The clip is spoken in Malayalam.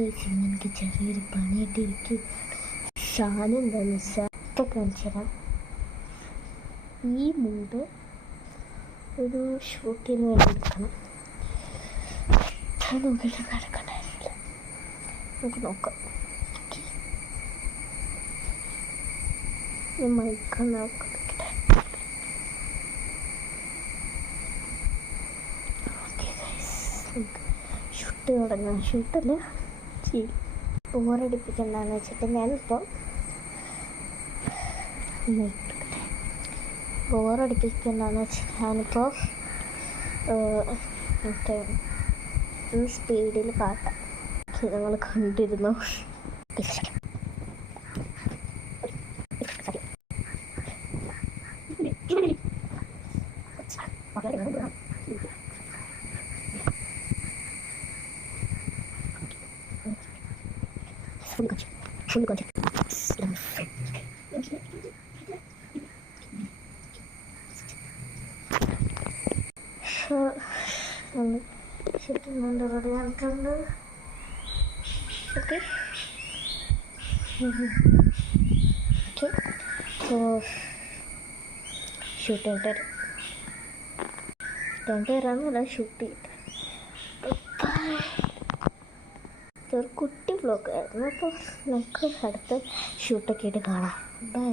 എനിക്ക് ചെറിയൊരു പണിയായിട്ടിരിക്കും. സാധനം എന്താണെന്ന് വെച്ചാൽ ഒക്കെ കാണിച്ചു തരാം. ഈ മുണ്ട് ഒരു ഷൂട്ടിന് വേണ്ടി എടുക്കണം. നോക്കിയിട്ട് നടക്കണ്ടായിരുന്നില്ല. നമുക്ക് നോക്കാം. മൈക്കൊന്ന് നോക്കട്ടെ. ഷൂട്ട് തുടങ്ങാം. ഷൂട്ടല്ല, ബോറടിപ്പിക്കണ്ടെന്ന് വെച്ചിട്ട് ഞാനിപ്പോൾ മറ്റേ സ്പീഡിൽ പാട്ടാം. നിങ്ങൾ കണ്ടിരുന്നു. Full contact. ഷൂട്ടിംഗ് റെഡി ആയിട്ടുണ്ട്. ഓക്കെ ഷൂട്ട് ചെയ്തിട്ട് രണ്ടുപേരാണെന്നല്ല ഷൂട്ട് ചെയ്തിട്ട് ഒരു കുട്ടി വ്ലോഗ് ആയിരുന്നു. അപ്പോൾ നമുക്ക് അടുത്ത ഷൂട്ടൊക്കെ ആയിട്ട് കാണാം. ബൈ.